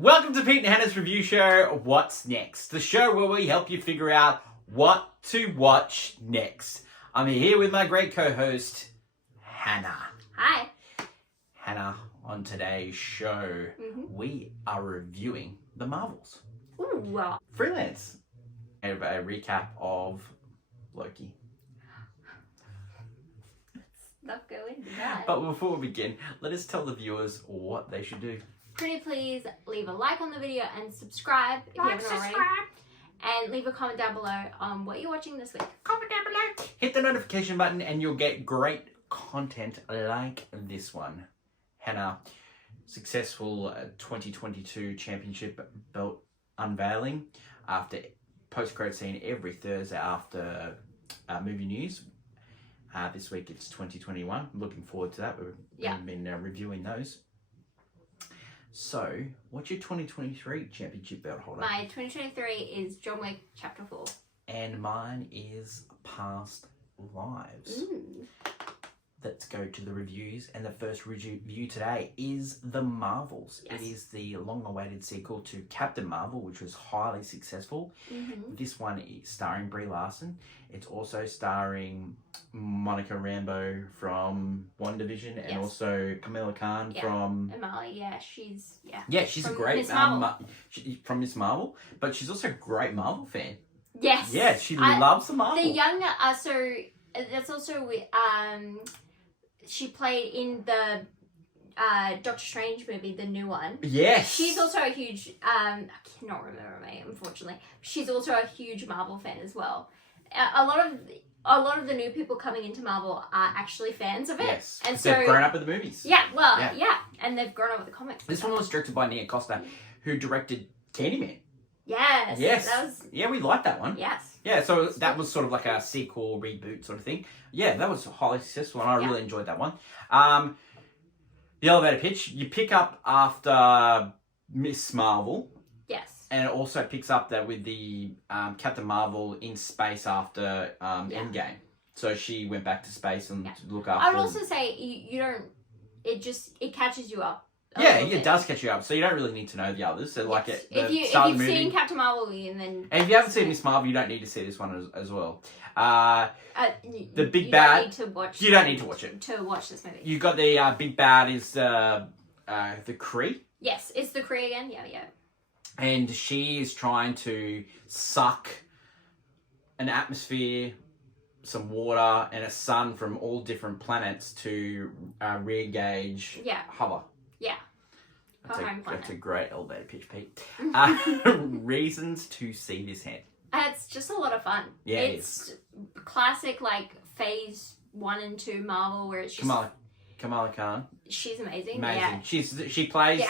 Welcome to Pete and Hannah's review show, What's Next? The show where we help you figure out what to watch next. I'm here with my great co-host, Hannah. Hi. Hannah, on today's show, we are reviewing the Marvels. Ooh, wow. Freelance. A recap of Loki. Not go into that. But before we begin, let us tell the viewers what they should do. Pretty please leave a like on the video and subscribe if you haven't already. And leave a comment down below on what you're watching this week. Comment down below. Hit the notification button and you'll get great content like this one. Hannah, successful 2022 championship belt unveiling after post-credit scene every Thursday after movie news. This week it's 2021. Looking forward to that. We've been reviewing those. So, what's your 2023 championship belt holder? My 2023 is John Wick Chapter 4. And mine is Past Lives. Ooh. Let's go to the reviews. And the first review today is The Marvels. Yes. It is the long-awaited sequel to Captain Marvel, which was highly successful. This one is starring Brie Larson. It's also starring Monica Rambeau from WandaVision and also Kamala Khan from... Amali, she's she's from a great... Miss Marvel. From Miss Marvel, but she's also a great Marvel fan. Yes. Yeah, she loves the Marvel. The young... so, that's also... she played in the Doctor Strange movie, the new one. Yes. She's also a huge, I cannot remember her name, unfortunately. She's also a huge Marvel fan as well. A lot of the new people coming into Marvel are actually fans of it. Yes. And so they've grown up with the movies. Yeah, and they've grown up with the comics. This one was directed by Nia Costa, who directed Candyman. Yes. Yes. That was... Yeah, we liked that one. Yes. Yeah, so that was sort of like a sequel, reboot sort of thing. Yeah, that was highly successful, and I really enjoyed that one. The elevator pitch, you pick up after Miss Marvel. Yes. And it also picks up that with the Captain Marvel in space after Endgame. So she went back to space and to look after... I would also say you don't... It catches you up. It does catch you up, so you don't really need to know the others. So like if you've seen Captain Marvel, and if you haven't seen Miss Marvel, you don't need to see this one as well. The big bad. You don't need to watch it to watch this movie. You got the big bad is the Kree. Yes, it's the Kree again. Yeah. And she is trying to suck an atmosphere, some water, and a sun from all different planets to re-engage hover. Yeah. That's a great elevator pitch, Pete. Reasons to see this hand. It's just a lot of fun. Yeah, it's classic like phase 1 and 2 Marvel where it's just Kamala Khan. She's amazing. Yeah. She plays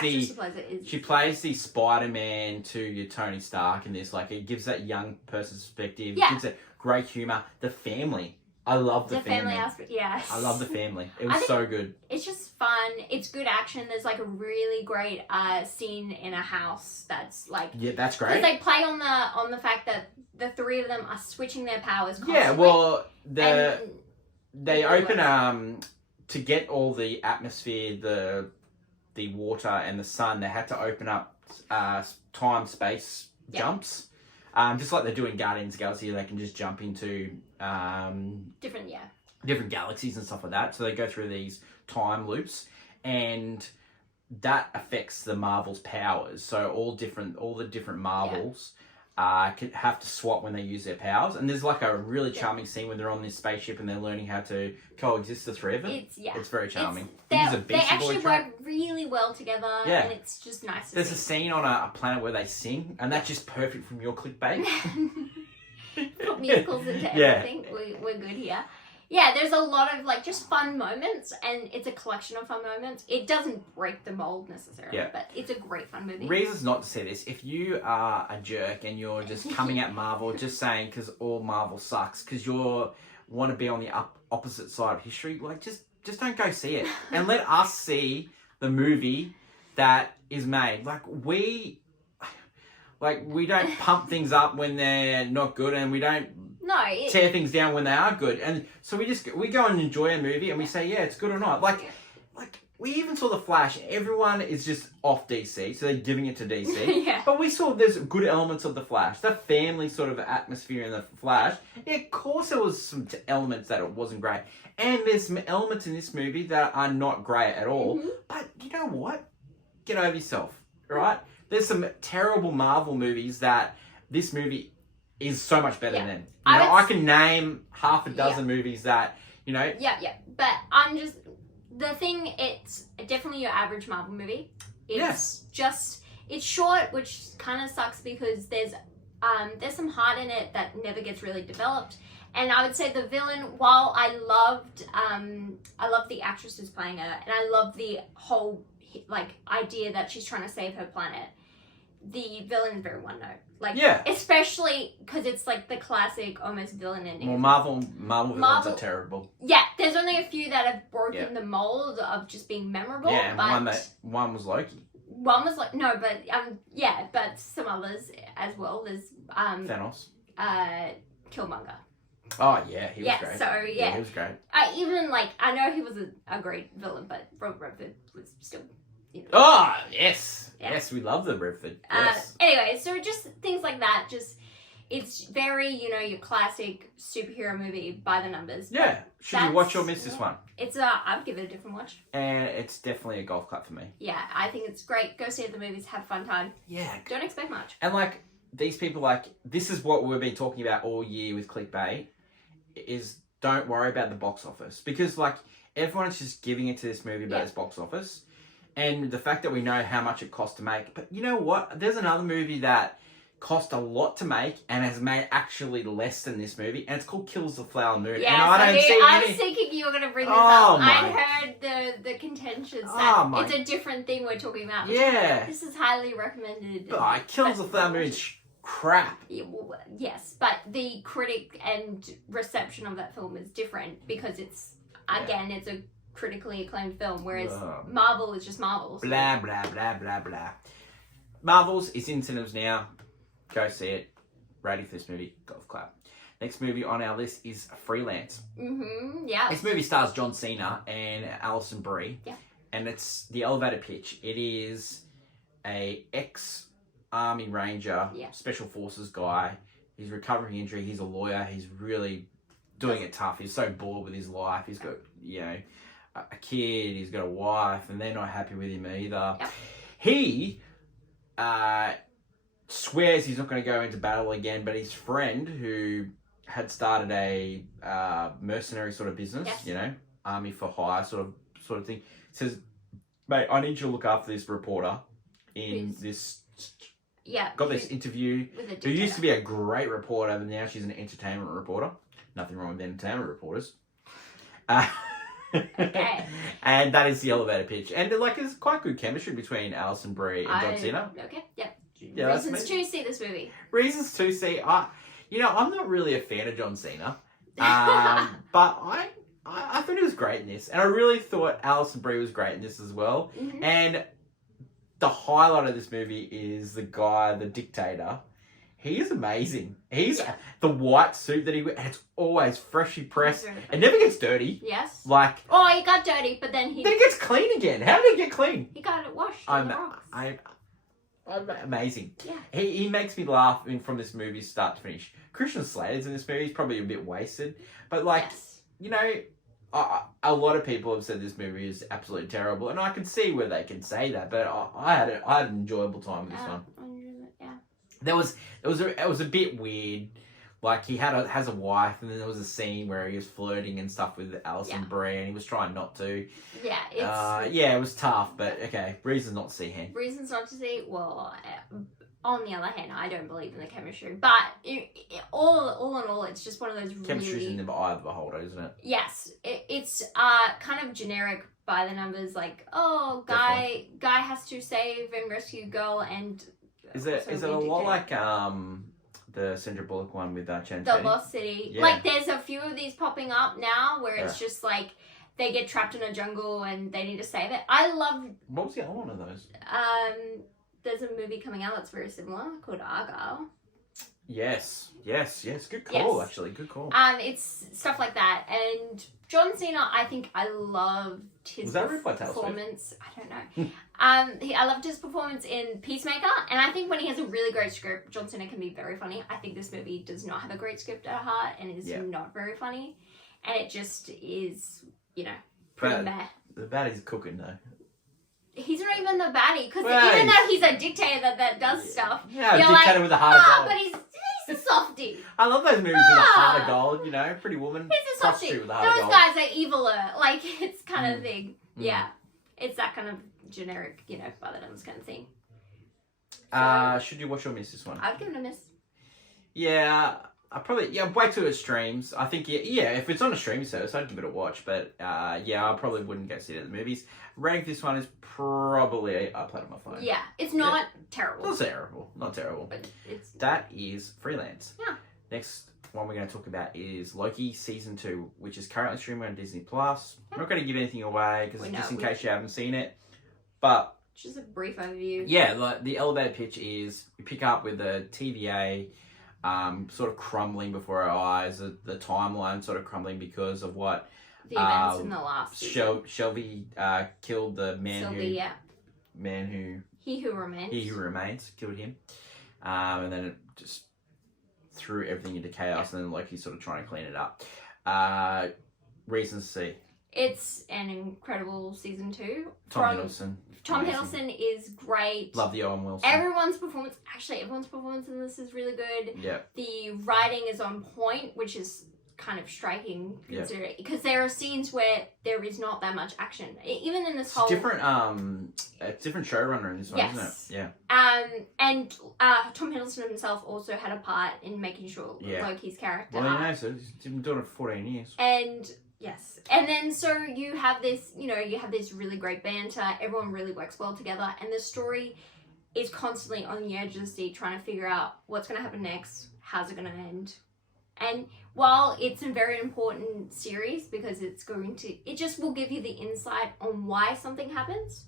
the Spider-Man to your Tony Stark in this. Like, it gives that young person's perspective. Yeah. It gives it great humor. The family. I love the family aspect. Yes. I love the family. It was so good. It's just fun. It's good action. There's like a really great scene in a house that's like... Yeah, that's great. Because they play on the fact that the three of them are switching their powers constantly. Yeah, well, they open... to get all the atmosphere, the water and the sun, they had to open up time-space jumps. Just like they do in Guardians of the Galaxy, they can just jump into different galaxies and stuff like that. So they go through these time loops, and that affects the Marvel's powers. So all the different Marvels have to swap when they use their powers. And there's like a really charming scene when they're on this spaceship and they're learning how to coexist forever. It's very charming. They actually work really well together, and it's just nice to see. There's a scene on a planet where they sing, and that's just perfect from your clickbait. Put musicals into everything. We're good here. Yeah, there's a lot of like just fun moments, and it's a collection of fun moments. It doesn't break the mold necessarily, but it's a great fun movie. Reasons not to see this: if you are a jerk and you're just coming at Marvel, just saying because all Marvel sucks, because you want to be on the opposite side of history, like just don't go see it, and let us see the movie that is made. Like we don't pump things up when they're not good, and we don't tear things down when they are good. And so we go and enjoy a movie and we say, yeah, it's good or not. Like we even saw The Flash. Everyone is just off DC, so they're giving it to DC. Yeah. But we saw there's good elements of The Flash. The family sort of atmosphere in The Flash. Yeah, of course there was some elements that it wasn't great. And there's some elements in this movie that are not great at all. Mm-hmm. But you know what? Get over yourself, right? There's some terrible Marvel movies that this movie is so much better than. I can name half a dozen movies that, you know. Yeah. But I'm just... The thing, it's definitely your average Marvel movie. It's just... It's short, which kind of sucks because there's some heart in it that never gets really developed. And I would say the villain, while I loved the actress who's playing her, and I love the whole idea that she's trying to save her planet, the villain is very one note. Especially because it's like the classic almost villain ending. Well, Marvel villains are terrible. Yeah, there's only a few that have broken the mold of just being memorable. Yeah, and one was Loki. One was like no, but but some others as well. There's Thanos. Killmonger. Oh yeah, he was great. So he was great. I know he was a great villain, but Robert Redford was still. You know. Oh yes, yes, we love the Redford. Yes. Anyway, so just things like that. Just it's very your classic superhero movie by the numbers. Yeah. Should you watch or miss this one? It's I'd give it a different watch. And it's definitely a golf clap for me. Yeah, I think it's great. Go see it at the movies, have a fun time. Yeah. Don't expect much. And these people this is what we've been talking about all year with clickbait. Is don't worry about the box office because everyone's just giving it to this movie about its box office, and the fact that we know how much it cost to make. But you know what? There's another movie that cost a lot to make and has made actually less than this movie, and it's called Kills the Flower Moon. Yeah, and I was thinking you were going to bring this up. I heard the contentions that it's a different thing we're talking about. Yeah, this is highly recommended. But Kills the Flower Moon. Crap. Yeah, well, yes, but the critic and reception of that film is different because it's it's a critically acclaimed film, whereas Marvel is just Marvel. So. Blah blah blah blah blah. Marvel's is in cinemas now. Go see it. Ready for this movie? Golf clap. Next movie on our list is Freelance. Mm-hmm. Yeah. This movie stars John Cena and Alison Brie. Yeah. And it's the elevator pitch. It is a ex-Army Ranger, Special Forces guy. He's recovering injury. He's a lawyer. He's really doing it tough. He's so bored with his life. He's got, a kid. He's got a wife, and they're not happy with him either. Yep. He swears he's not going to go into battle again, but his friend who had started a mercenary sort of business, army for hire sort of thing, says, "Mate, I need you to look after this reporter in this." Yeah. Got this interview. Who used to be a great reporter, but now she's an entertainment reporter. Nothing wrong with entertainment reporters. Okay. And that is the elevator pitch. And there's quite good chemistry between Alison Brie and John Cena. Okay, yep. Yeah, reasons to see this movie. Reasons to see. I'm not really a fan of John Cena. But I thought he was great in this. And I really thought Alison Brie was great in this as well. Mm-hmm. And the highlight of this movie is the guy, the dictator. He is amazing. He's the white suit that he wears, and it's always freshly pressed. It never gets dirty. Yes. He got dirty, but then he gets clean again. How did he get clean? He got it washed on the rocks. I'm amazing. Yeah. He makes me laugh from this movie start to finish. Christian Slater's in this movie. He's probably a bit wasted, but a lot of people have said this movie is absolutely terrible, and I can see where they can say that. But I had an enjoyable time with this one. Yeah. It was a bit weird. He has a wife, and then there was a scene where he was flirting and stuff with Alison Brie, and he was trying not to. Yeah, it was tough, but okay. Reasons not to see him. Reasons not to see. Well, on the other hand, I don't believe in the chemistry, but all in all, it's just one of those chemistry's in the eye of the beholder, isn't it? Yes, it's kind of generic by the numbers. Guy has to save and rescue girl, and is it a lot like the Sandra Bullock one with Channing The Tatum? Lost City? Yeah. There's a few of these popping up now where it's just they get trapped in a jungle and they need to save it. I love. What was the other one of those? There's a movie coming out that's very similar called Argyle. Yes. Good call, Yes. actually. Good call. It's stuff like that. And John Cena, I think I loved his Was that written by Taylor Swift? performance. I don't know. I loved his performance in Peacemaker, and I think when he has a really great script, John Cena can be very funny. I think this movie does not have a great script at heart and is not very funny, and it just is, pretty meh. The baddie's cooking though. He's not even the baddie, because Well, even though he's a dictator that does stuff, Yeah, a you're dictator like, with a heart of gold. but he's a softie. I love those movies with a heart of gold, Pretty Woman. He's a softie. Prostitute with a heart Those of gold. guys are eviler. Like, it's kind of thing. Yeah. It's that kind of generic, by the numbers kind of thing. Should you watch or miss this one? I'd give it a miss. Yeah, wait till it streams. I think, if it's on a streaming service, I'd give it a watch. But, I probably wouldn't go see it at the movies. Rating for this one is probably, I played on my phone. Yeah, it's not terrible. Not terrible. But it's... That is Freelance. Yeah. Next one we're going to talk about is Loki Season 2, which is currently streaming on Disney+. Plus. I'm not going to give anything away, because just in case you haven't seen it. But... just a brief overview. Yeah, like the elevator pitch is, we pick up with the TVA sort of crumbling before our eyes, the timeline sort of crumbling because of what... The events in the last season. Shelby killed the man Sylvie, He Who Remains. Killed him. And then it just threw everything into chaos, and then Loki's sort of trying to clean it up. Reasons to see. It's an incredible season 2. Tom Hiddleston. Tom Hiddleston is great. Love the Owen Wilson. Everyone's performance in this is really good. Yeah. The writing is on point, which is kind of striking, considering because there are scenes where there is not that much action, even in this whole different showrunner in this one, isn't it? And Tom Hiddleston himself also had a part in making sure Loki's character. Well, so he's been doing it for 14 years. And and then so you have this, this really great banter. Everyone really works well together, and the story is constantly on the edge of the seat, trying to figure out what's going to happen next, how's it going to end. And while it's a very important series because it just will give you the insight on why something happens.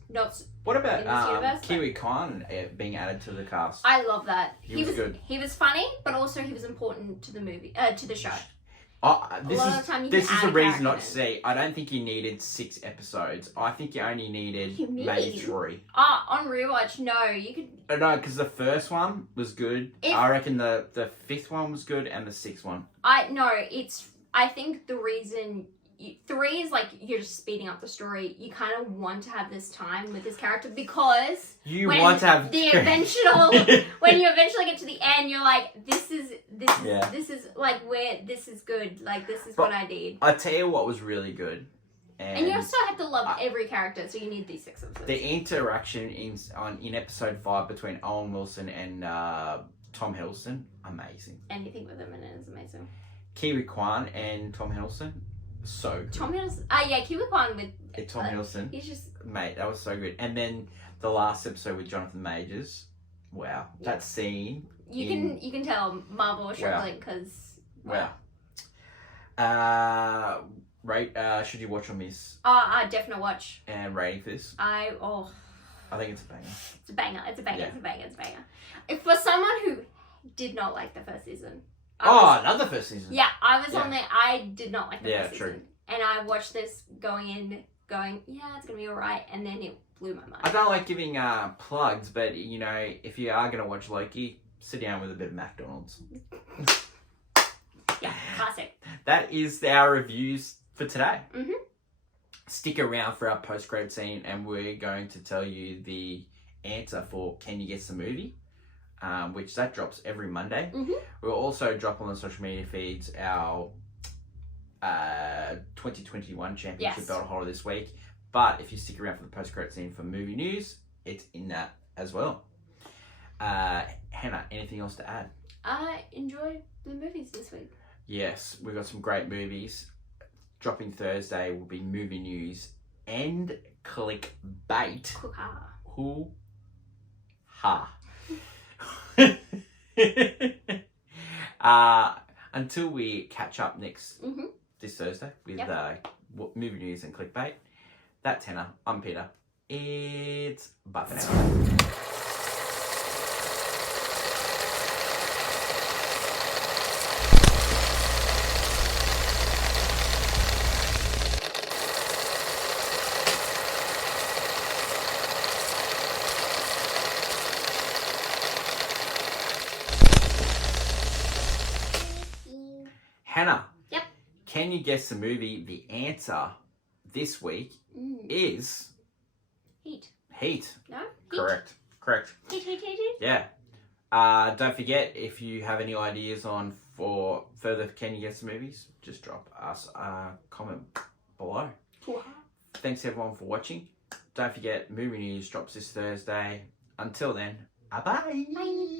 What about Kiwi Kwan being added to the cast? I love that. He was good. He was funny, but also he was important to the movie, to the show. This is the reason not to see. I don't think you needed 6 episodes. I think you only needed maybe 3. On rewatch, no, you could. No, because the first one was good. I reckon the 5th one was good, and the 6th one. I think the reason 3 is like you're just speeding up the story. You kind of want to have this time with this character because when you eventually get to the end, you're like, this is like where this is good. Like this is what I need. I tell you what was really good. And you also have to love every character, so you need these 6 episodes. The interaction in episode 5 between Owen Wilson and Tom Hiddleston, amazing. Anything with him in it is amazing. Kiwi Kwan and Tom Hiddleston, so good. Tom Hiddleston, Kiwi Kwan with Tom Hiddleston. He's just mate, that was so good. And then the last episode with Jonathan Majors, wow, that scene. You can tell Marvel was struggling because should you watch or miss? Definitely watch. And rating for this? I think it's a banger. It's a banger. It's a banger. If for someone who did not like the first season. Another first season. Yeah, I was on there. I did not like the first true. season. And I watched this going, yeah, it's going to be alright. And then it blew my mind. I don't like giving plugs, but, if you are going to watch Loki, sit down with a bit of McDonald's. Yeah, classic. That is our reviews for today. Mm-hmm. Stick around for our post-credit scene, and we're going to tell you the answer for Can You Guess the Movie? Which that drops every Monday. Mm-hmm. We'll also drop on the social media feeds our 2021 championship belt holder this week. But if you stick around for the post-credit scene for movie news, it's in that as well. Hannah, anything else to add? I enjoyed the movies this week. Yes, we've got some great movies. Dropping Thursday will be movie news and clickbait. Hoo-ha. Until we catch up this Thursday with movie news and clickbait. That's Hannah. I'm Peter. It's bye for now. Hannah. Yep. Can you guess the movie? The answer this week is Heat. Heat. No? Correct. Heat. Yeah. Don't forget, if you have any ideas on for further Can You Guess the Movies, just drop us a comment below. Thanks everyone for watching. Don't forget, movie news drops this Thursday. Until then, bye-bye. Bye.